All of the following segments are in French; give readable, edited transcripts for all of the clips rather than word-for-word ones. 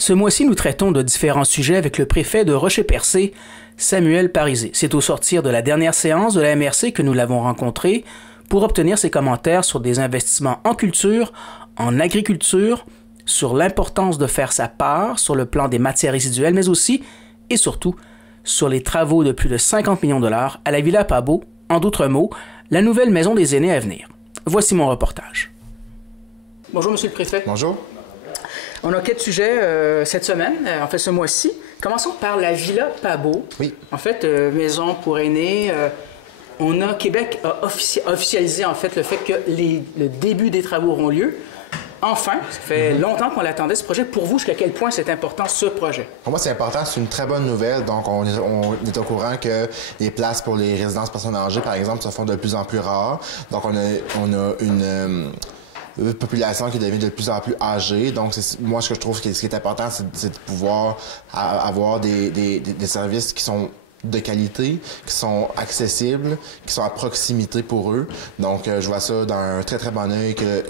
Ce mois-ci, nous traitons de différents sujets avec le préfet de Rocher-Percé, Samuel Parisé. C'est au sortir de la dernière séance de la MRC que nous l'avons rencontré pour obtenir ses commentaires sur des investissements en culture, en agriculture, sur l'importance de faire sa part sur le plan des matières résiduelles, mais aussi et surtout sur les travaux de plus de 50 millions de dollars à la Villa Pabot, en d'autres mots, la nouvelle maison des aînés à venir. Voici mon reportage. Bonjour, Monsieur le Préfet. Bonjour. On a 4 sujets cette semaine, en fait ce mois-ci. Commençons par la Villa Pabot. Oui. En fait, maison pour aînés. Québec a officialisé en fait le fait que le début des travaux auront lieu. Enfin, ça fait longtemps qu'on l'attendait ce projet. Pour vous, jusqu'à quel point c'est important ce projet? Pour moi, c'est important, c'est une très bonne nouvelle. Donc, on est au courant que les places pour les résidences personnes âgées, par exemple, se font de plus en plus rares. Donc, on a une population qui devient de plus en plus âgée. Donc, moi, ce que je trouve que ce qui est important, c'est de pouvoir avoir des services qui sont de qualité, qui sont accessibles, qui sont à proximité pour eux. Donc, je vois ça d'un très, très bon œil que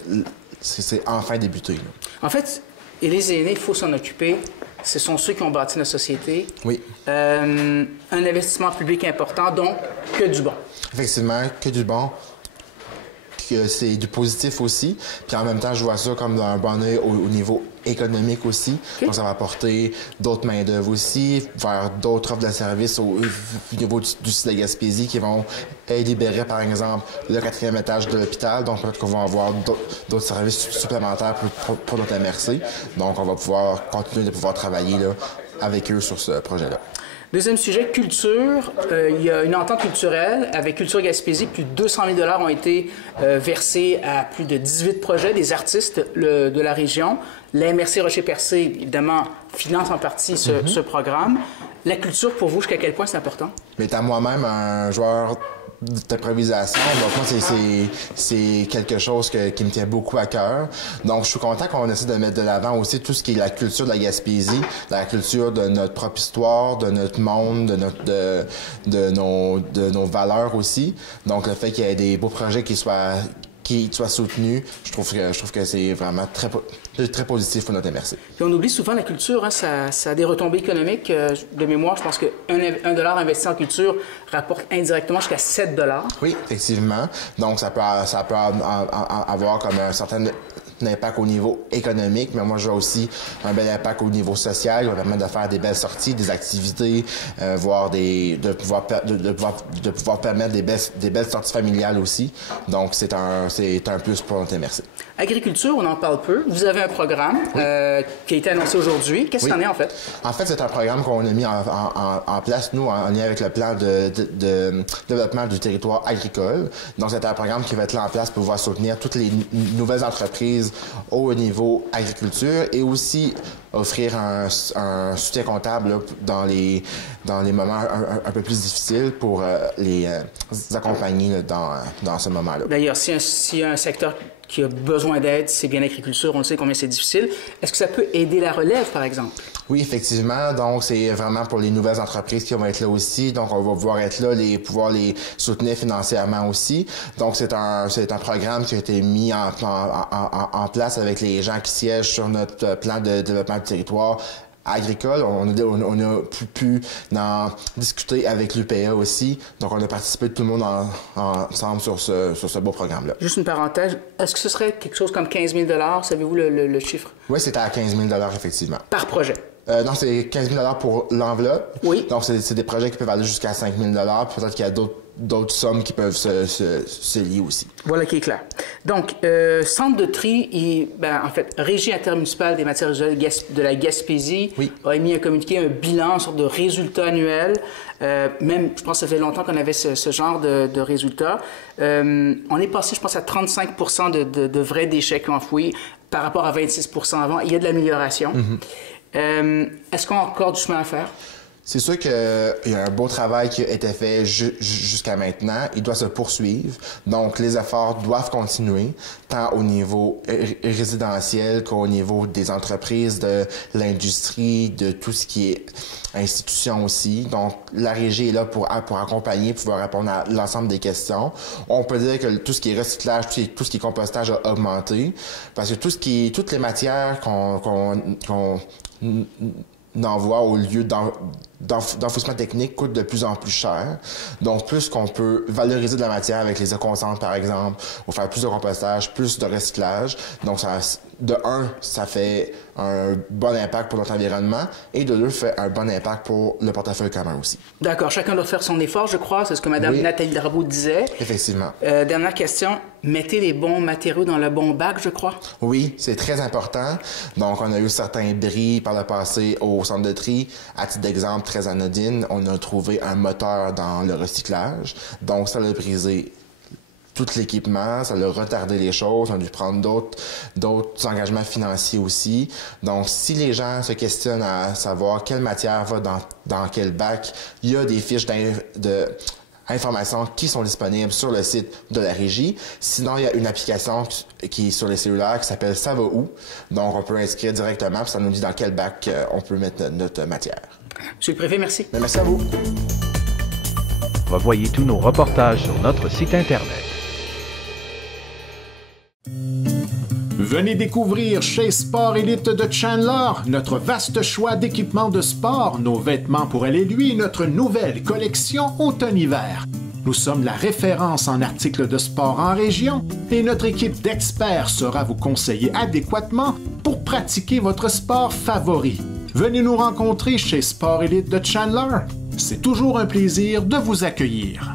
c'est enfin débuté. Là. En fait, et les aînés, il faut s'en occuper. Ce sont ceux qui ont bâti notre société. Oui. Un investissement public important, donc que du bon. Effectivement, que du bon. C'est du positif aussi. Puis en même temps, je vois ça comme d'un bon œil au niveau économique aussi. Okay. Donc, ça va apporter d'autres main-d'œuvre aussi, vers d'autres offres de services au niveau du site de Gaspésie qui vont libérer, par exemple, le 4e étage de l'hôpital. Donc, peut-être qu'on va avoir d'autres services supplémentaires pour notre MRC. Donc, on va pouvoir continuer de pouvoir travailler là, avec eux sur ce projet-là. Deuxième sujet, culture. Il y a une entente culturelle avec Culture Gaspésie. Plus de 200 000 $ ont été versés à plus de 18 projets des artistes de la région. La MRC Rocher-Percé, évidemment, finance en partie ce programme. La culture, pour vous, jusqu'à quel point c'est important? Mais étant moi-même un joueur d'improvisation, donc moi, c'est quelque chose qui me tient beaucoup à cœur. Donc, je suis content qu'on essaie de mettre de l'avant aussi tout ce qui est la culture de la Gaspésie, la culture de notre propre histoire, de notre monde, de nos valeurs aussi. Donc, le fait qu'il y ait des beaux projets qui soient soutenus, je trouve que c'est vraiment très positif pour notre MRC. Puis on oublie souvent la culture, hein, ça a des retombées économiques. De mémoire, je pense que $1 investi en culture rapporte indirectement jusqu'à $7. Oui, effectivement. Donc, ça peut avoir comme un certain impact au niveau économique, mais moi, je vois aussi un bel impact au niveau social. Ça va permettre de faire des belles sorties, des activités, de pouvoir permettre des belles sorties familiales aussi. Donc, c'est un plus pour notre MRC. Agriculture, on en parle peu. Vous avez un programme qui a été annoncé aujourd'hui. Qu'est-ce qu'il en est, en fait? En fait, c'est un programme qu'on a mis en place, nous, en lien avec le plan de développement du territoire agricole. Donc, c'est un programme qui va être là en place pour pouvoir soutenir toutes les nouvelles entreprises au niveau agriculture et aussi offrir un soutien comptable là, dans les moments un peu plus difficiles pour les accompagner là, dans ce moment-là. D'ailleurs, s'il y a un secteur qui a besoin d'aide, c'est bien l'agriculture, on le sait combien c'est difficile. Est-ce que ça peut aider la relève, par exemple? Oui, effectivement. Donc, c'est vraiment pour les nouvelles entreprises qui vont être là aussi. Donc, on va pouvoir être là, pouvoir les soutenir financièrement aussi. Donc, c'est un programme qui a été mis en place avec les gens qui siègent sur notre plan de développement du territoire agricole. On a pu en discuter avec l'UPA aussi. Donc, on a participé tout le monde ensemble sur ce beau programme-là. Juste une parenthèse, est-ce que ce serait quelque chose comme 15 000 $? Savez-vous le chiffre? Oui, c'était à 15 000 $, effectivement. Par projet? Non, c'est 15 000 $ pour l'enveloppe. Oui. Donc, c'est des projets qui peuvent aller jusqu'à 5 000 $. Peut-être qu'il y a d'autres sommes qui peuvent se lier aussi. Voilà qui est clair. Donc, centre de tri, en fait, Régie intermunicipale des matières résiduelles de la Gaspésie a émis un communiqué, un bilan, une sorte de résultat annuel. Même, je pense que ça fait longtemps qu'on avait ce genre de résultats. On est passé, je pense, à 35 % de vrais déchets enfouis par rapport à 26 % avant. Il y a de l'amélioration. Est-ce qu'on a encore du chemin à faire? C'est sûr qu'il y a un beau travail qui a été fait jusqu'à maintenant. Il doit se poursuivre. Donc, les efforts doivent continuer, tant au niveau résidentiel qu'au niveau des entreprises, de l'industrie, de tout ce qui est institution aussi. Donc, la régie est là pour accompagner, pour pouvoir répondre à l'ensemble des questions. On peut dire que tout ce qui est recyclage, tout ce qui est compostage a augmenté, parce que toutes les matières qu'on envoie au lieu d'enfouissement technique coûte de plus en plus cher. Donc, plus qu'on peut valoriser de la matière avec les écocentres, par exemple, ou faire plus de compostage, plus de recyclage. Donc, ça fait un bon impact pour notre environnement et de deux, fait un bon impact pour le portefeuille commun aussi. D'accord. Chacun doit faire son effort, je crois. C'est ce que Mme Nathalie Drapeau disait. Effectivement. Dernière question. Mettez les bons matériaux dans le bon bac, je crois. Oui, c'est très important. Donc, on a eu certains bris par le passé au centre de tri. À titre d'exemple, très anodine, on a trouvé un moteur dans le recyclage. Donc, ça l'a brisé tout l'équipement, ça a retardé les choses, on a dû prendre d'autres engagements financiers aussi. Donc, si les gens se questionnent à savoir quelle matière va dans quel bac, il y a des fiches d'informations qui sont disponibles sur le site de la régie. Sinon, il y a une application qui est sur les cellulaires qui s'appelle Ça va où? Donc, on peut inscrire directement, puis ça nous dit dans quel bac on peut mettre notre matière. Monsieur le préfet, merci. Mais merci à vous. Revoyez tous nos reportages sur notre site Internet. Venez découvrir chez Sport Elite de Chandler notre vaste choix d'équipements de sport, nos vêtements pour elle et lui, notre nouvelle collection automne-hiver. Nous sommes la référence en articles de sport en région et notre équipe d'experts saura vous conseiller adéquatement pour pratiquer votre sport favori. Venez nous rencontrer chez Sport Elite de Chandler. C'est toujours un plaisir de vous accueillir.